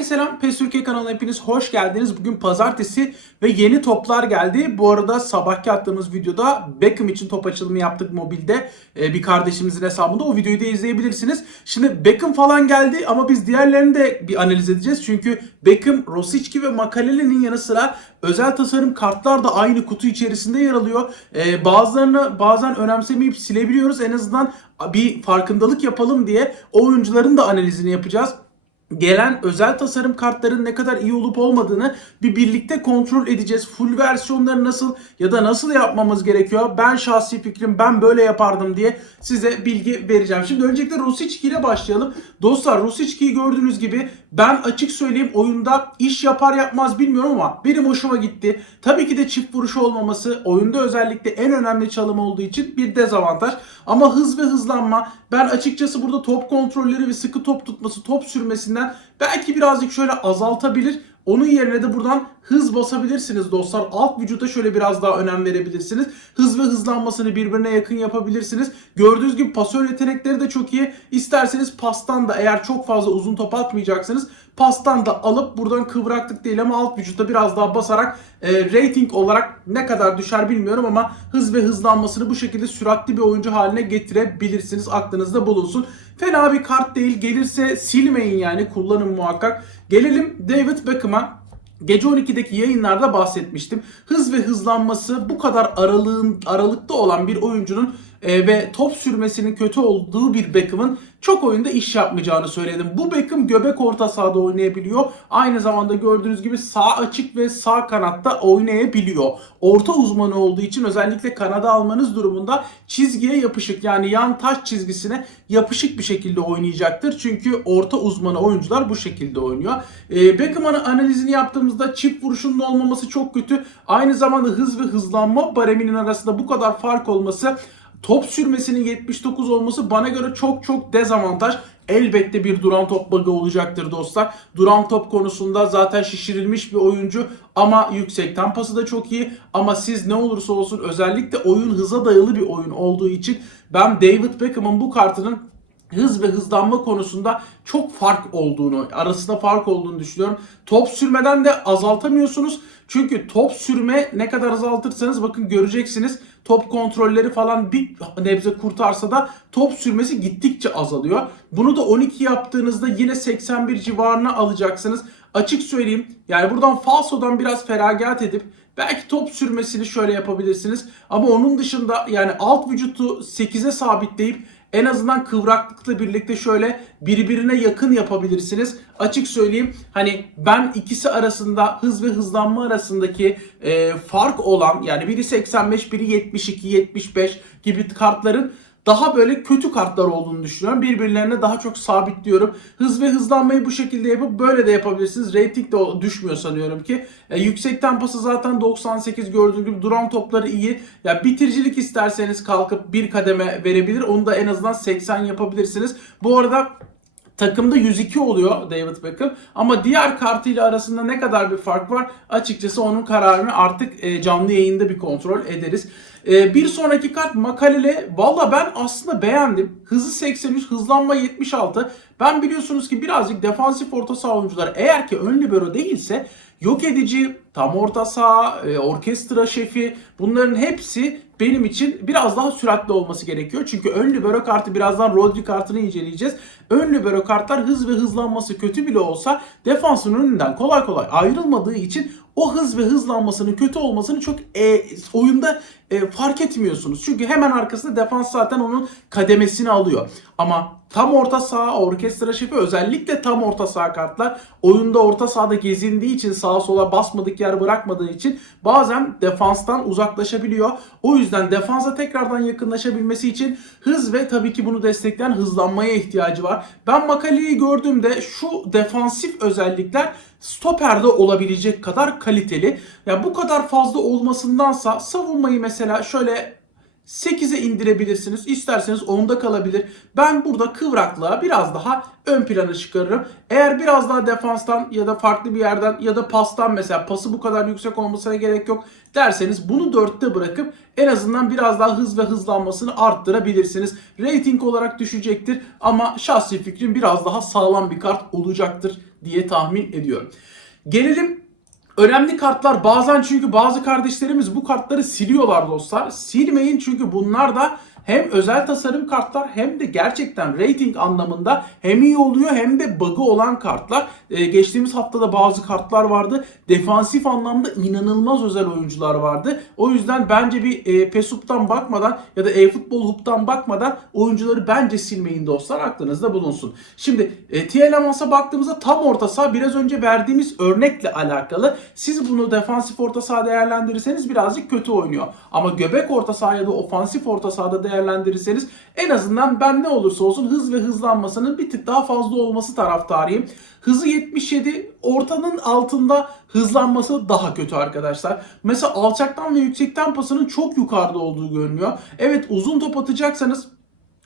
Herkese selam. PES Türkiye kanalına hepiniz hoş geldiniz. Bugün pazartesi ve yeni toplar geldi. Bu arada sabahki attığımız videoda Beckham için top açılımı yaptık mobilde. Ee, bir kardeşimizin hesabında. O videoyu da izleyebilirsiniz. Şimdi Beckham falan geldi ama biz diğerlerini de bir analiz edeceğiz. Çünkü Beckham, Rosicki ve Makalele'nin yanı sıra özel tasarım kartlar da aynı kutu içerisinde yer alıyor. Ee, bazılarını bazen önemsemeyip silebiliyoruz. En azından bir farkındalık yapalım diye o oyuncuların da analizini yapacağız gelen özel tasarım kartların ne kadar iyi olup olmadığını bir birlikte kontrol edeceğiz. Full versiyonları nasıl ya da nasıl yapmamız gerekiyor? Ben şahsi fikrim ben böyle yapardım diye size bilgi vereceğim. Şimdi öncelikle Rosicki ile başlayalım. Dostlar Rosicki'yi gördüğünüz gibi ben açık söyleyeyim oyunda iş yapar yapmaz bilmiyorum ama benim hoşuma gitti. Tabii ki de çift vuruşu olmaması oyunda özellikle en önemli çalım olduğu için bir dezavantaj. Ama hız ve hızlanma ben açıkçası burada top kontrolleri ve sıkı top tutması, top sürmesinden belki birazcık şöyle azaltabilir. Onun yerine de buradan hız basabilirsiniz dostlar. Alt vücuda şöyle biraz daha önem verebilirsiniz. Hız ve hızlanmasını birbirine yakın yapabilirsiniz. Gördüğünüz gibi pasör yetenekleri de çok iyi. İsterseniz pastan da eğer çok fazla uzun top atmayacaksanız pastan da alıp buradan kıvraklık değil ama alt vücutta biraz daha basarak e, rating olarak ne kadar düşer bilmiyorum ama hız ve hızlanmasını bu şekilde süratli bir oyuncu haline getirebilirsiniz. Aklınızda bulunsun. Fena bir kart değil. Gelirse silmeyin yani kullanın muhakkak. Gelelim David Beckham'a. Gece 12'deki yayınlarda bahsetmiştim. Hız ve hızlanması bu kadar aralığın aralıkta olan bir oyuncunun e, ve top sürmesinin kötü olduğu bir Beckham'ın çok oyunda iş yapmayacağını söyledim. Bu Beckham göbek orta sahada oynayabiliyor. Aynı zamanda gördüğünüz gibi sağ açık ve sağ kanatta oynayabiliyor. Orta uzmanı olduğu için özellikle kanada almanız durumunda çizgiye yapışık yani yan taş çizgisine yapışık bir şekilde oynayacaktır. Çünkü orta uzmanı oyuncular bu şekilde oynuyor. E, Beckham'ın analizini yaptığımızda çift vuruşunun olmaması çok kötü. Aynı zamanda hız ve hızlanma bareminin arasında bu kadar fark olması Top sürmesinin 79 olması bana göre çok çok dezavantaj. Elbette bir duran top bug'ı olacaktır dostlar. Duran top konusunda zaten şişirilmiş bir oyuncu ama yüksek tempası da çok iyi. Ama siz ne olursa olsun özellikle oyun hıza dayalı bir oyun olduğu için ben David Beckham'ın bu kartının hız ve hızlanma konusunda çok fark olduğunu, arasında fark olduğunu düşünüyorum. Top sürmeden de azaltamıyorsunuz. Çünkü top sürme ne kadar azaltırsanız bakın göreceksiniz. Top kontrolleri falan bir nebze kurtarsa da top sürmesi gittikçe azalıyor. Bunu da 12 yaptığınızda yine 81 civarına alacaksınız. Açık söyleyeyim yani buradan falsodan biraz feragat edip Belki top sürmesini şöyle yapabilirsiniz. Ama onun dışında yani alt vücutu 8'e sabitleyip en azından kıvraklıkla birlikte şöyle birbirine yakın yapabilirsiniz. Açık söyleyeyim hani ben ikisi arasında hız ve hızlanma arasındaki e, fark olan yani biri 85 biri 72 75 gibi kartların daha böyle kötü kartlar olduğunu düşünüyorum. Birbirlerine daha çok sabitliyorum. Hız ve hızlanmayı bu şekilde yapıp böyle de yapabilirsiniz. Rating de düşmüyor sanıyorum ki. E, yüksek temposu zaten 98 gördüğünüz gibi duran topları iyi. Ya bitiricilik isterseniz kalkıp bir kademe verebilir. Onu da en azından 80 yapabilirsiniz. Bu arada Takımda 102 oluyor David Beckham ama diğer kartıyla arasında ne kadar bir fark var açıkçası onun kararını artık e, canlı yayında bir kontrol ederiz. E, bir sonraki kart Makalele valla ben aslında beğendim. Hızı 83, hızlanma 76. Ben biliyorsunuz ki birazcık defansif orta saha oyuncuları eğer ki ön libero değilse yok edici, tam orta saha, e, orkestra şefi bunların hepsi benim için biraz daha süratli olması gerekiyor. Çünkü ön libero kartı birazdan Rodri kartını inceleyeceğiz. Ön libero kartlar hız ve hızlanması kötü bile olsa defansın önünden kolay kolay ayrılmadığı için o hız ve hızlanmasının kötü olmasını çok e, oyunda e, fark etmiyorsunuz. Çünkü hemen arkasında defans zaten onun kademesini alıyor. Ama tam orta saha, orkestra şefi özellikle tam orta saha kartlar oyunda orta sahada gezindiği için sağa sola basmadık yer bırakmadığı için bazen defanstan uzaklaşabiliyor. O yüzden defansa tekrardan yakınlaşabilmesi için hız ve tabii ki bunu destekleyen hızlanmaya ihtiyacı var. Ben Makali'yi gördüğümde şu defansif özellikler stoperde olabilecek kadar kaliteli. Ya bu kadar fazla olmasındansa savunmayı mesela şöyle 8'e indirebilirsiniz. İsterseniz 10'da kalabilir. Ben burada kıvraklığa biraz daha ön plana çıkarırım. Eğer biraz daha defanstan ya da farklı bir yerden ya da pastan mesela pası bu kadar yüksek olmasına gerek yok derseniz bunu 4'te bırakıp en azından biraz daha hız ve hızlanmasını arttırabilirsiniz. Rating olarak düşecektir ama şahsi fikrim biraz daha sağlam bir kart olacaktır diye tahmin ediyorum. Gelelim Önemli kartlar bazen çünkü bazı kardeşlerimiz bu kartları siliyorlar dostlar. Silmeyin çünkü bunlar da hem özel tasarım kartlar hem de gerçekten rating anlamında hem iyi oluyor hem de bug'ı olan kartlar. Ee, geçtiğimiz haftada bazı kartlar vardı. Defansif anlamda inanılmaz özel oyuncular vardı. O yüzden bence bir e, PESUP'tan bakmadan ya da eFootball Hub'tan bakmadan oyuncuları bence silmeyin dostlar. Aklınızda bulunsun. Şimdi e, TLMAS'a baktığımızda tam orta saha biraz önce verdiğimiz örnekle alakalı. Siz bunu defansif orta saha değerlendirirseniz birazcık kötü oynuyor. Ama göbek orta saha ya da ofansif orta sahada değerlendirirseniz en azından ben ne olursa olsun hız ve hızlanmasının bir tık daha fazla olması taraftarıyım. Hızı 77, ortanın altında hızlanması daha kötü arkadaşlar. Mesela alçaktan ve yüksekten pasının çok yukarıda olduğu görünüyor. Evet uzun top atacaksanız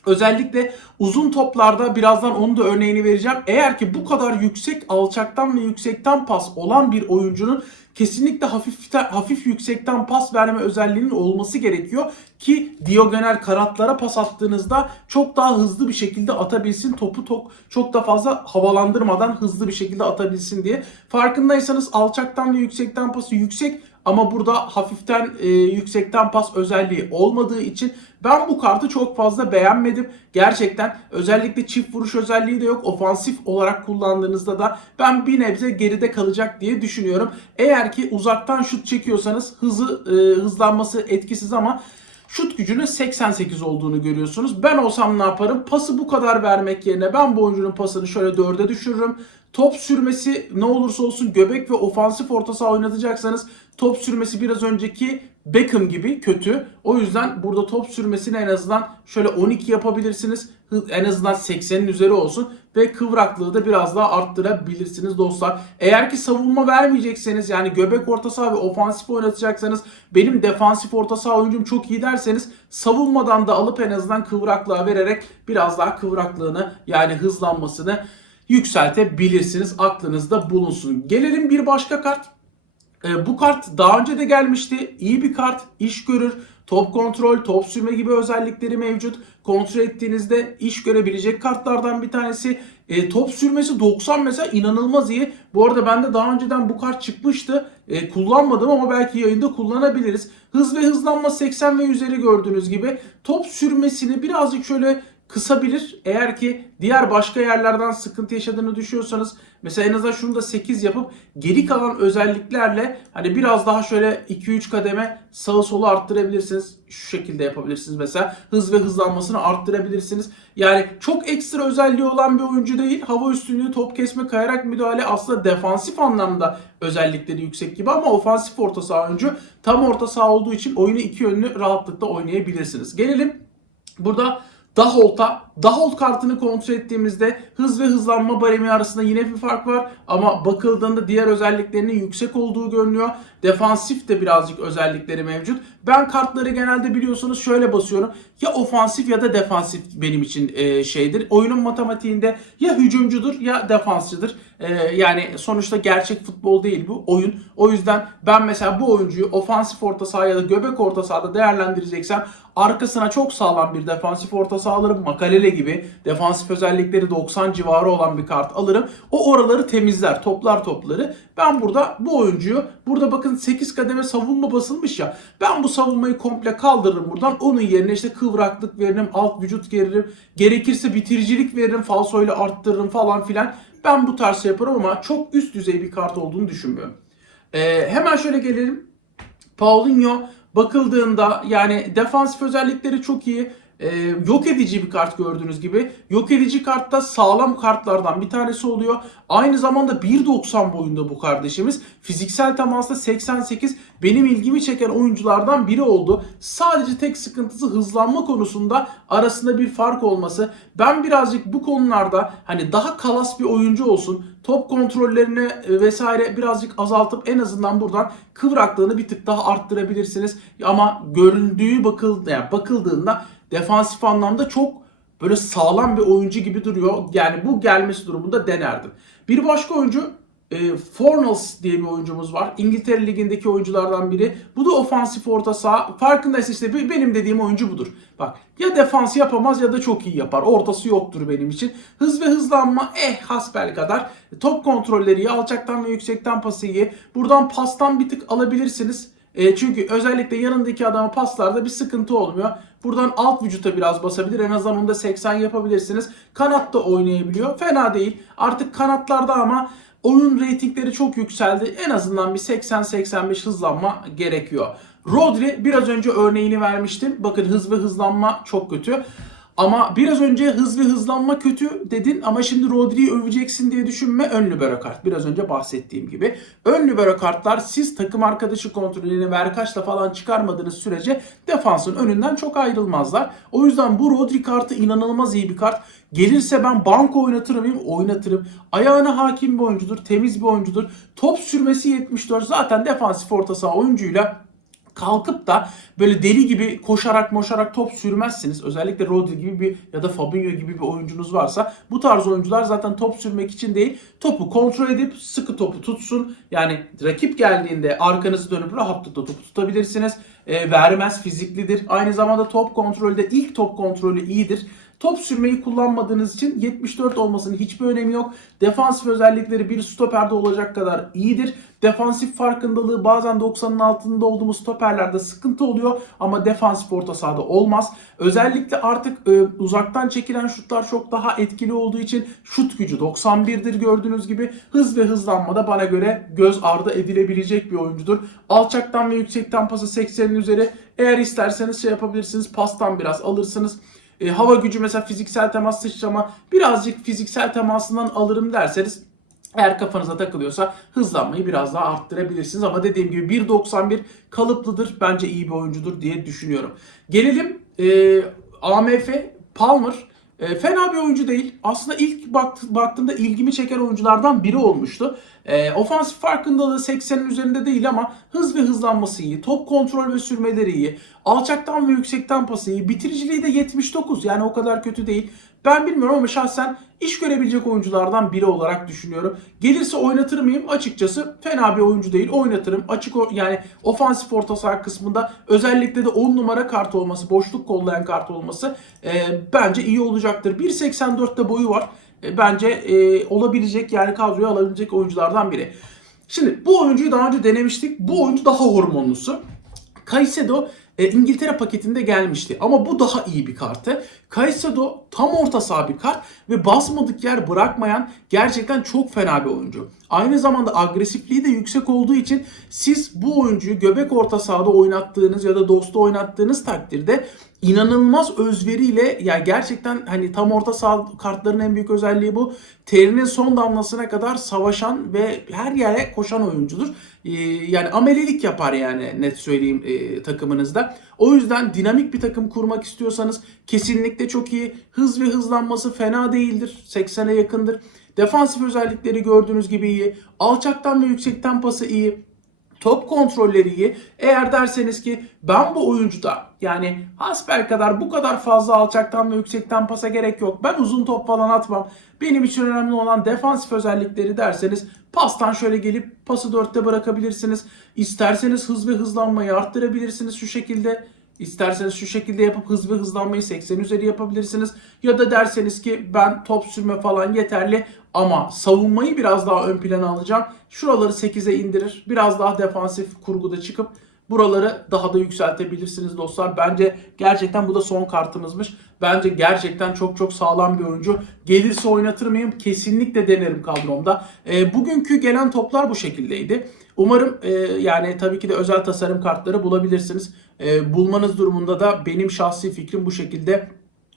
Özellikle uzun toplarda birazdan onun da örneğini vereceğim. Eğer ki bu kadar yüksek alçaktan ve yüksekten pas olan bir oyuncunun kesinlikle hafif hafif yüksekten pas verme özelliğinin olması gerekiyor ki diagonal kanatlara pas attığınızda çok daha hızlı bir şekilde atabilsin. Topu tok, çok da fazla havalandırmadan hızlı bir şekilde atabilsin diye. Farkındaysanız alçaktan ve yüksekten pası yüksek ama burada hafiften e, yüksekten pas özelliği olmadığı için ben bu kartı çok fazla beğenmedim. Gerçekten özellikle çift vuruş özelliği de yok. Ofansif olarak kullandığınızda da ben bir nebze geride kalacak diye düşünüyorum. Eğer ki uzaktan şut çekiyorsanız hızı e, hızlanması etkisiz ama şut gücünün 88 olduğunu görüyorsunuz. Ben olsam ne yaparım? Pası bu kadar vermek yerine ben bu oyuncunun pasını şöyle 4'e düşürürüm. Top sürmesi ne olursa olsun göbek ve ofansif orta saha oynatacaksanız top sürmesi biraz önceki Beckham gibi kötü. O yüzden burada top sürmesini en azından şöyle 12 yapabilirsiniz. En azından 80'in üzeri olsun ve kıvraklığı da biraz daha arttırabilirsiniz dostlar. Eğer ki savunma vermeyecekseniz yani göbek orta saha ve ofansif oynatacaksanız benim defansif orta saha oyuncum çok iyi derseniz savunmadan da alıp en azından kıvraklığa vererek biraz daha kıvraklığını yani hızlanmasını yükseltebilirsiniz. Aklınızda bulunsun. Gelelim bir başka kart. E, bu kart daha önce de gelmişti. İyi bir kart, iş görür. Top kontrol, top sürme gibi özellikleri mevcut. Kontrol ettiğinizde iş görebilecek kartlardan bir tanesi. E, top sürmesi 90 mesela inanılmaz iyi. Bu arada bende daha önceden bu kart çıkmıştı. E, kullanmadım ama belki yayında kullanabiliriz. Hız ve hızlanma 80 ve üzeri gördüğünüz gibi. Top sürmesini birazcık şöyle kısabilir. Eğer ki diğer başka yerlerden sıkıntı yaşadığını düşünüyorsanız mesela en azından şunu da 8 yapıp geri kalan özelliklerle hani biraz daha şöyle 2-3 kademe sağı solu arttırabilirsiniz. Şu şekilde yapabilirsiniz mesela. Hız ve hızlanmasını arttırabilirsiniz. Yani çok ekstra özelliği olan bir oyuncu değil. Hava üstünlüğü, top kesme, kayarak müdahale aslında defansif anlamda özellikleri yüksek gibi ama ofansif orta saha oyuncu tam orta saha olduğu için oyunu iki yönlü rahatlıkla oynayabilirsiniz. Gelelim burada Daholt'a, Daholt kartını kontrol ettiğimizde hız ve hızlanma baremi arasında yine bir fark var. Ama bakıldığında diğer özelliklerinin yüksek olduğu görünüyor. Defansif de birazcık özellikleri mevcut. Ben kartları genelde biliyorsunuz şöyle basıyorum. Ya ofansif ya da defansif benim için e, şeydir. Oyunun matematiğinde ya hücumcudur ya defansçıdır. E, yani sonuçta gerçek futbol değil bu oyun. O yüzden ben mesela bu oyuncuyu ofansif orta saha ya da göbek orta sahada değerlendireceksem arkasına çok sağlam bir defansif orta saha alırım. Makalele gibi defansif özellikleri 90 civarı olan bir kart alırım. O oraları temizler, toplar topları. Ben burada bu oyuncuyu burada bakın 8 kademe savunma basılmış ya. Ben bu savunmayı komple kaldırırım buradan. Onun yerine işte kıvraklık veririm, alt vücut veririm. Gerekirse bitiricilik veririm, falsoyla arttırırım falan filan. Ben bu tarz şey yaparım ama çok üst düzey bir kart olduğunu düşünmüyorum. Ee, hemen şöyle gelelim. Paulinho bakıldığında yani defansif özellikleri çok iyi e, yok edici bir kart gördüğünüz gibi. Yok edici kartta sağlam kartlardan bir tanesi oluyor. Aynı zamanda 1.90 boyunda bu kardeşimiz. Fiziksel temasta 88 benim ilgimi çeken oyunculardan biri oldu. Sadece tek sıkıntısı hızlanma konusunda arasında bir fark olması. Ben birazcık bu konularda hani daha kalas bir oyuncu olsun, top kontrollerini e, vesaire birazcık azaltıp en azından buradan kıvraklığını bir tık daha arttırabilirsiniz. Ama görüldüğü bakıl, yani bakıldığında defansif anlamda çok böyle sağlam bir oyuncu gibi duruyor. Yani bu gelmesi durumunda denerdim. Bir başka oyuncu e, Fornals diye bir oyuncumuz var. İngiltere Ligi'ndeki oyunculardan biri. Bu da ofansif orta saha. Farkındaysa işte be- benim dediğim oyuncu budur. Bak ya defans yapamaz ya da çok iyi yapar. Ortası yoktur benim için. Hız ve hızlanma eh hasbel kadar. Top kontrolleri iyi. Alçaktan ve yüksekten pası iyi. Buradan pastan bir tık alabilirsiniz. E, çünkü özellikle yanındaki adama paslarda bir sıkıntı olmuyor. Buradan alt vücuta biraz basabilir. En azından onda 80 yapabilirsiniz. Kanatta oynayabiliyor. Fena değil. Artık kanatlarda ama oyun reytingleri çok yükseldi. En azından bir 80-85 hızlanma gerekiyor. Rodri biraz önce örneğini vermiştim. Bakın hız ve hızlanma çok kötü. Ama biraz önce hız ve hızlanma kötü dedin ama şimdi Rodri'yi öveceksin diye düşünme ön libero kart. Biraz önce bahsettiğim gibi. Ön libero kartlar siz takım arkadaşı kontrolünü verkaçla falan çıkarmadığınız sürece defansın önünden çok ayrılmazlar. O yüzden bu Rodri kartı inanılmaz iyi bir kart. Gelirse ben banko oynatır mıyım? Oynatırım. Ayağına hakim bir oyuncudur. Temiz bir oyuncudur. Top sürmesi 74. Zaten defansif orta saha oyuncuyla kalkıp da böyle deli gibi koşarak moşarak top sürmezsiniz. Özellikle Rodri gibi bir ya da Fabinho gibi bir oyuncunuz varsa bu tarz oyuncular zaten top sürmek için değil topu kontrol edip sıkı topu tutsun. Yani rakip geldiğinde arkanızı dönüp rahatlıkla topu tutabilirsiniz. E, vermez fiziklidir. Aynı zamanda top kontrolde ilk top kontrolü iyidir. Top sürmeyi kullanmadığınız için 74 olmasının hiçbir önemi yok. Defansif özellikleri bir stoperde olacak kadar iyidir. Defansif farkındalığı bazen 90'ın altında olduğumuz stoperlerde sıkıntı oluyor ama defansif orta sahada olmaz. Özellikle artık e, uzaktan çekilen şutlar çok daha etkili olduğu için şut gücü 91'dir gördüğünüz gibi. Hız ve hızlanma da bana göre göz ardı edilebilecek bir oyuncudur. Alçaktan ve yüksekten pası 80'in üzeri. Eğer isterseniz şey yapabilirsiniz pastan biraz alırsınız. E, hava gücü mesela fiziksel temas sıçrama birazcık fiziksel temasından alırım derseniz eğer kafanıza takılıyorsa hızlanmayı biraz daha arttırabilirsiniz. Ama dediğim gibi 1.91 kalıplıdır. Bence iyi bir oyuncudur diye düşünüyorum. Gelelim e, AMF Palmer. E, fena bir oyuncu değil. Aslında ilk bakt, baktığımda ilgimi çeken oyunculardan biri olmuştu. E, ofansif farkındalığı 80'in üzerinde değil ama hız ve hızlanması iyi. Top kontrol ve sürmeleri iyi. Alçaktan ve yüksekten pası iyi. Bitiriciliği de 79 yani o kadar kötü değil. Ben bilmiyorum ama şahsen iş görebilecek oyunculardan biri olarak düşünüyorum. Gelirse oynatır mıyım? Açıkçası fena bir oyuncu değil. Oynatırım. Açık o- yani ofansif orta saha kısmında özellikle de 10 numara kart olması, boşluk kollayan kart olması e, bence iyi olacaktır. 1.84'te boyu var. E, bence e, olabilecek yani kadroya alabilecek oyunculardan biri. Şimdi bu oyuncuyu daha önce denemiştik. Bu oyuncu daha hormonlusu. Caicedo e, İngiltere paketinde gelmişti ama bu daha iyi bir kartı. Caicedo tam orta saha bir kart ve basmadık yer bırakmayan gerçekten çok fena bir oyuncu. Aynı zamanda agresifliği de yüksek olduğu için siz bu oyuncuyu göbek orta sahada oynattığınız ya da dostu oynattığınız takdirde inanılmaz özveriyle ya gerçekten hani tam orta saha kartların en büyük özelliği bu. Terinin son damlasına kadar savaşan ve her yere koşan oyuncudur. Ee, yani amelelik yapar yani net söyleyeyim e, takımınızda. O yüzden dinamik bir takım kurmak istiyorsanız kesinlikle çok iyi. Hız ve hızlanması fena değildir. 80'e yakındır. Defansif özellikleri gördüğünüz gibi iyi. Alçaktan ve yüksekten pası iyi. Top kontrolleri. Eğer derseniz ki ben bu oyuncuda yani hasbel kadar bu kadar fazla alçaktan ve yüksekten pasa gerek yok. Ben uzun top falan atmam. Benim için önemli olan defansif özellikleri derseniz pastan şöyle gelip pası dörtte bırakabilirsiniz. İsterseniz hız ve hızlanmayı arttırabilirsiniz şu şekilde. İsterseniz şu şekilde yapıp hız ve hızlanmayı 80 üzeri yapabilirsiniz. Ya da derseniz ki ben top sürme falan yeterli ama savunmayı biraz daha ön plana alacağım. Şuraları 8'e indirir. Biraz daha defansif kurguda çıkıp buraları daha da yükseltebilirsiniz dostlar. Bence gerçekten bu da son kartımızmış. Bence gerçekten çok çok sağlam bir oyuncu. Gelirse oynatır mıyım? Kesinlikle denerim kadromda. E, bugünkü gelen toplar bu şekildeydi. Umarım e, yani tabii ki de özel tasarım kartları bulabilirsiniz. E, bulmanız durumunda da benim şahsi fikrim bu şekilde.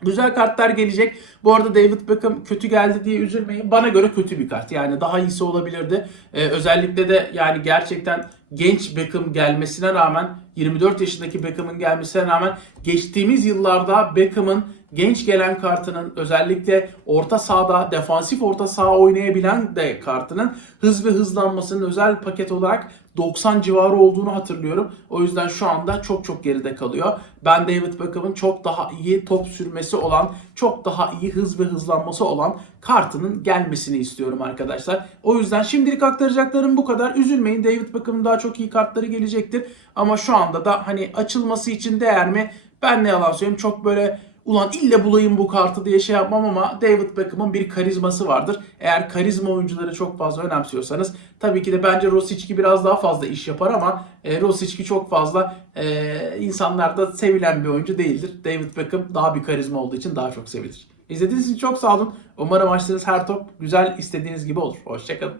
Güzel kartlar gelecek. Bu arada David Beckham kötü geldi diye üzülmeyin. Bana göre kötü bir kart. Yani daha iyisi olabilirdi. Ee, özellikle de yani gerçekten genç Beckham gelmesine rağmen 24 yaşındaki Beckham'ın gelmesine rağmen geçtiğimiz yıllarda Beckham'ın genç gelen kartının özellikle orta sahada defansif orta saha oynayabilen de kartının hız ve hızlanmasının özel paket olarak 90 civarı olduğunu hatırlıyorum. O yüzden şu anda çok çok geride kalıyor. Ben David Beckham'ın çok daha iyi top sürmesi olan, çok daha iyi hız ve hızlanması olan kartının gelmesini istiyorum arkadaşlar. O yüzden şimdilik aktaracaklarım bu kadar. Üzülmeyin David Beckham'ın daha çok iyi kartları gelecektir. Ama şu anda da hani açılması için değer mi? Ben ne yalan söyleyeyim çok böyle ulan ille bulayım bu kartı diye şey yapmam ama David Beckham'ın bir karizması vardır. Eğer karizma oyuncuları çok fazla önemsiyorsanız tabii ki de bence Rosicki biraz daha fazla iş yapar ama e, Rosicki çok fazla e, insanlarda sevilen bir oyuncu değildir. David Beckham daha bir karizma olduğu için daha çok sevilir. İzlediğiniz için çok sağ olun. Umarım maçlarınız her top güzel istediğiniz gibi olur. Hoşçakalın.